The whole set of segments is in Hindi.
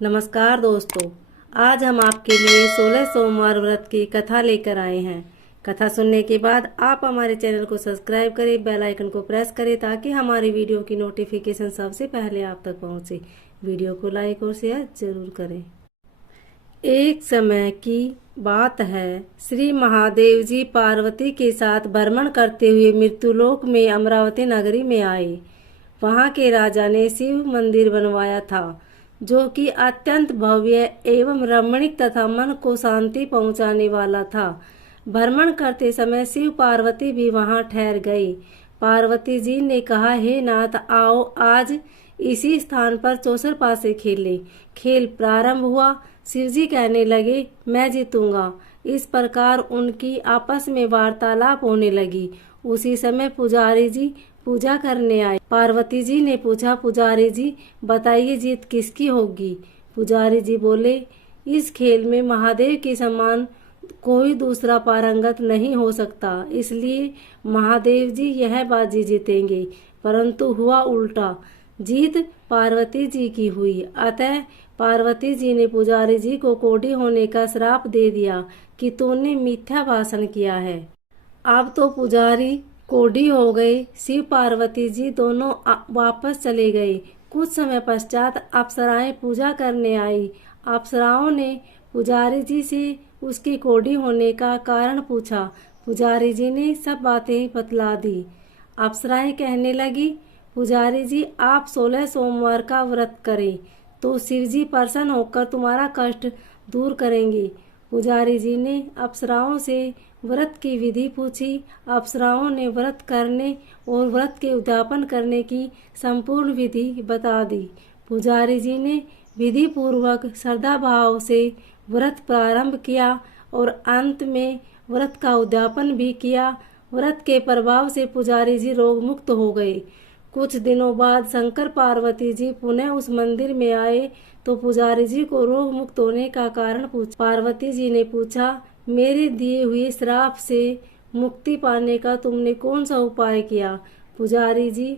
नमस्कार दोस्तों, आज हम आपके लिए 16 सोमवार व्रत की कथा लेकर आए हैं। कथा सुनने के बाद आप हमारे चैनल को सब्सक्राइब करें, बेल आइकन को प्रेस करें ताकि हमारी वीडियो की नोटिफिकेशन सबसे पहले आप तक पहुंचे। वीडियो को लाइक और शेयर जरूर करें। एक समय की बात है, श्री महादेव जी पार्वती के साथ भ्रमण करते हुए मृत्युलोक में अमरावती नगरी में आए। वहां के राजा ने शिव मंदिर बनवाया था, जो कि अत्यंत भव्य एवं रमणीक तथा मन को शांति पहुंचाने वाला था। भ्रमण करते समय शिव पार्वती भी वहां ठहर गए। पार्वती जी ने कहा, हे नाथ, आओ आज इसी स्थान पर चौसर पासे खेलें। खेल प्रारंभ हुआ। शिव जी कहने लगे, मैं जीतूंगा। इस प्रकार उनकी आपस में वार्तालाप होने लगी। उसी समय पुजारी जी पूजा करने आए। पार्वती जी ने पूछा, पुजारी जी बताइए, जीत किसकी होगी? पुजारी जी बोले, इस खेल में महादेव के समान कोई दूसरा पारंगत नहीं हो सकता, इसलिए महादेव जी यह बाजी जीतेंगे। परंतु हुआ उल्टा, जीत पार्वती जी की हुई। अतः पार्वती जी ने पुजारी जी को कोढ़ी होने का श्राप दे दिया कि तूने मिथ्या भाषण किया है। अब तो पुजारी कोढ़ी हो गए। शिव पार्वती जी दोनों वापस चले गए। कुछ समय पश्चात अप्सराएं पूजा करने आई। अप्सराओं ने पुजारी जी से उसके कोढ़ी होने का कारण पूछा। पुजारी जी ने सब बातें बतला दी। अप्सराएं कहने लगी, पुजारी जी आप 16 सोमवार का व्रत करें तो शिव जी प्रसन्न होकर तुम्हारा कष्ट दूर करेंगे। पुजारी जी ने अप्सराओं से व्रत की विधि पूछी। अप्सराओं ने व्रत करने और व्रत के उद्यापन करने की संपूर्ण विधि बता दी। पुजारी जी ने विधि पूर्वक श्रद्धा भाव से व्रत प्रारंभ किया और अंत में व्रत का उद्यापन भी किया। व्रत के प्रभाव से पुजारी जी रोग मुक्त हो गए। कुछ दिनों बाद शंकर पार्वती जी पुनः उस मंदिर में आए तो पुजारी जी को रोग मुक्त होने का कारण पूछा। पार्वती जी ने पूछा, मेरे दिए हुए श्राप से मुक्ति पाने का तुमने कौन सा उपाय किया? पुजारी जी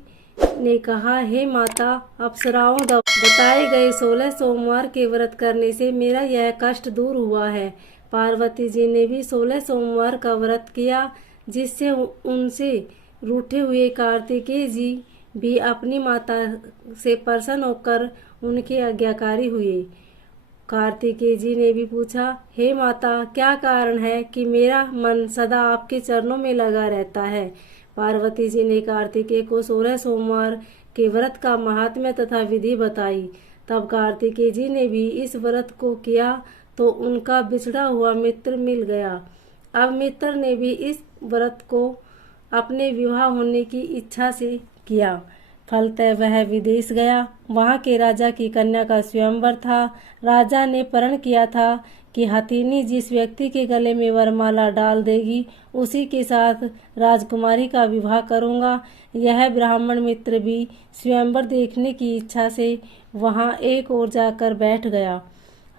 ने कहा, हे माता, अप्सराओं बताए गए 16 सोमवार के व्रत करने से मेरा यह कष्ट दूर हुआ है। पार्वती जी ने भी 16 सोमवार का व्रत किया, जिससे उनसे रूठे हुए कार्तिकेय जी भी अपनी माता से प्रसन्न होकर उनके आज्ञाकारी हुए। कार्तिकेय जी ने भी पूछा, हे माता, क्या कारण है कि मेरा मन सदा आपके चरणों में लगा रहता है? पार्वती जी ने कार्तिकेय को 16 सोमवार के व्रत का महात्म्य तथा विधि बताई। तब कार्तिकेय जी ने भी इस व्रत को किया तो उनका बिछड़ा हुआ मित्र मिल गया। अब मित्र ने भी इस व्रत को अपने विवाह होने की इच्छा से किया। फलतः वह विदेश गया। वहां के राजा की कन्या का स्वयंवर था। राजा ने प्रण किया था कि हथिनी जिस व्यक्ति के गले में वरमाला डाल देगी, उसी के साथ राजकुमारी का विवाह करूंगा। यह ब्राह्मण मित्र भी स्वयंवर देखने की इच्छा से वहां एक ओर जाकर बैठ गया।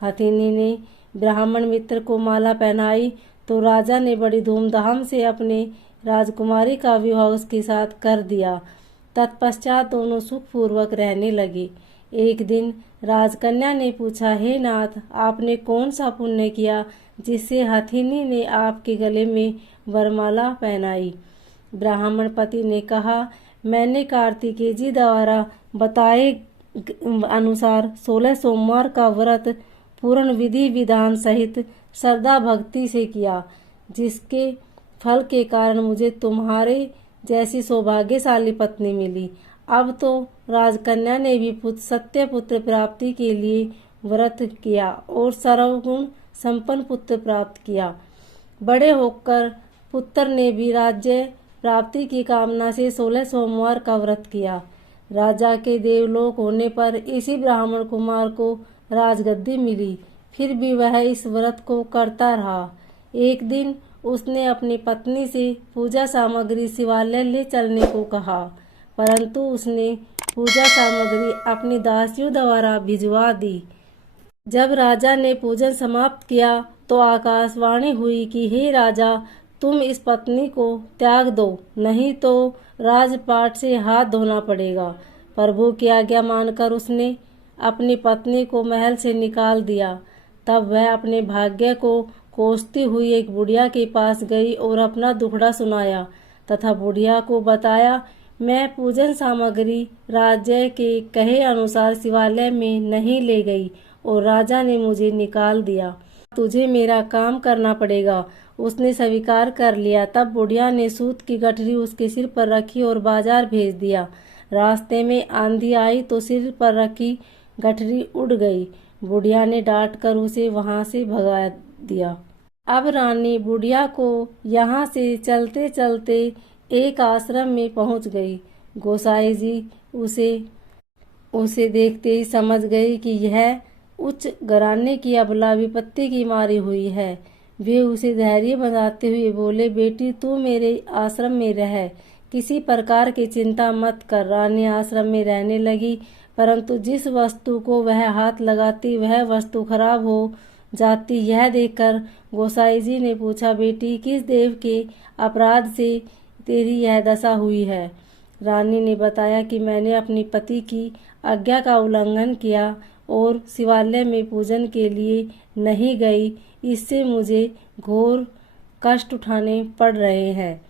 हथिनी ने ब्राह्मण मित्र को माला पहनाई तो राजा ने बड़ी धूमधाम से अपने राजकुमारी का विवाह उसके साथ कर दिया। तत्पश्चात दोनों सुखपूर्वक रहने लगे। एक दिन राजकन्या ने पूछा, हे नाथ, आपने कौन सा पुण्य किया जिससे हथिनी ने आपके गले में वरमाला पहनाई? ब्राह्मण पति ने कहा, मैंने कार्तिकेय जी द्वारा बताए अनुसार 16 सोमवार का व्रत पूर्ण विधि विधान सहित श्रद्धा भक्ति से किया, जिसके फल के कारण मुझे तुम्हारे जैसी सौभाग्यशाली पत्नी मिली। अब तो राजकन्या ने भी सत्य पुत्र प्राप्ति के लिए व्रत किया और सर्वगुण संपन्न पुत्र प्राप्त किया। बड़े होकर पुत्र ने भी राज्य प्राप्ति की कामना से 16 सोमवार का व्रत किया। राजा के देवलोक होने पर इसी ब्राह्मण कुमार को राजगद्दी मिली। फिर भी वह इस व्रत को करता रहा। एक दिन उसने अपनी पत्नी से पूजा सामग्री शिवालय ले चलने को कहा, परंतु उसने पूजा सामग्री अपनी दासियों द्वारा भिजवा दी। जब राजा ने पूजन समाप्त किया तो आकाशवाणी हुई कि हे राजा, तुम इस पत्नी को त्याग दो, नहीं तो राजपाट से हाथ धोना पड़ेगा। प्रभु की आज्ञा मानकर उसने अपनी पत्नी को महल से निकाल दिया। तब वह अपने भाग्य को कोसती हुई एक बुढ़िया के पास गई और अपना दुखड़ा सुनाया तथा बुढ़िया को बताया, मैं पूजन सामग्री राजा के कहे अनुसार शिवालय में नहीं ले गई और राजा ने मुझे निकाल दिया। तुझे मेरा काम करना पड़ेगा। उसने स्वीकार कर लिया। तब बुढ़िया ने सूत की गठरी उसके सिर पर रखी और बाजार भेज दिया। रास्ते में आंधी आई तो सिर पर रखी गठरी उड़ गई। बुढ़िया ने डांट कर उसे वहां से भगा दिया। अब रानी बुढ़िया को यहाँ से चलते चलते एक आश्रम में पहुँच गई। गोसाई जी उसे देखते ही समझ गई कि यह उच्च घराने की अबला विपत्ति की मारी हुई है। वे उसे धैर्य बनाते हुए बोले, बेटी तू मेरे आश्रम में रह, किसी प्रकार की चिंता मत कर। रानी आश्रम में रहने लगी, परंतु जिस वस्तु को वह हाथ लगाती वह वस्तु खराब हो जाती। यह देखकर गोसाई जी ने पूछा, बेटी किस देव के अपराध से तेरी यह दशा हुई है? रानी ने बताया कि मैंने अपनी पति की आज्ञा का उल्लंघन किया और शिवालय में पूजन के लिए नहीं गई, इससे मुझे घोर कष्ट उठाने पड़ रहे हैं।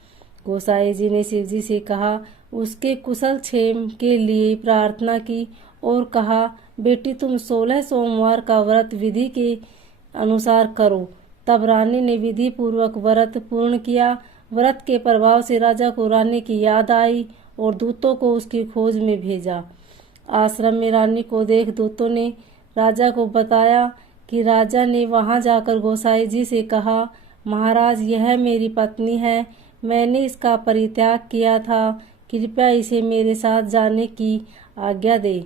गोसाई जी ने शिव जी से कहा, उसके कुशल क्षेम के लिए प्रार्थना की और कहा, बेटी तुम 16 सोमवार का व्रत विधि के अनुसार करो। तब रानी ने विधि पूर्वक व्रत पूर्ण किया। व्रत के प्रभाव से राजा को रानी की याद आई और दूतों को उसकी खोज में भेजा। आश्रम में रानी को देख दूतों ने राजा को बताया कि राजा ने वहां जाकर गोसाई जी से कहा, महाराज यह मेरी पत्नी है, मैंने इसका परित्याग किया था, कृपया इसे मेरे साथ जाने की आज्ञा दे।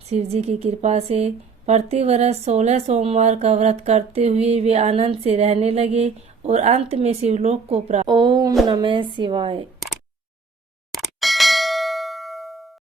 शिव जी की कृपा से प्रतिवर्ष 16 सोमवार का व्रत करते हुए वे आनंद से रहने लगे और अंत में शिवलोक को प्राप्त। ओम नमः शिवाय।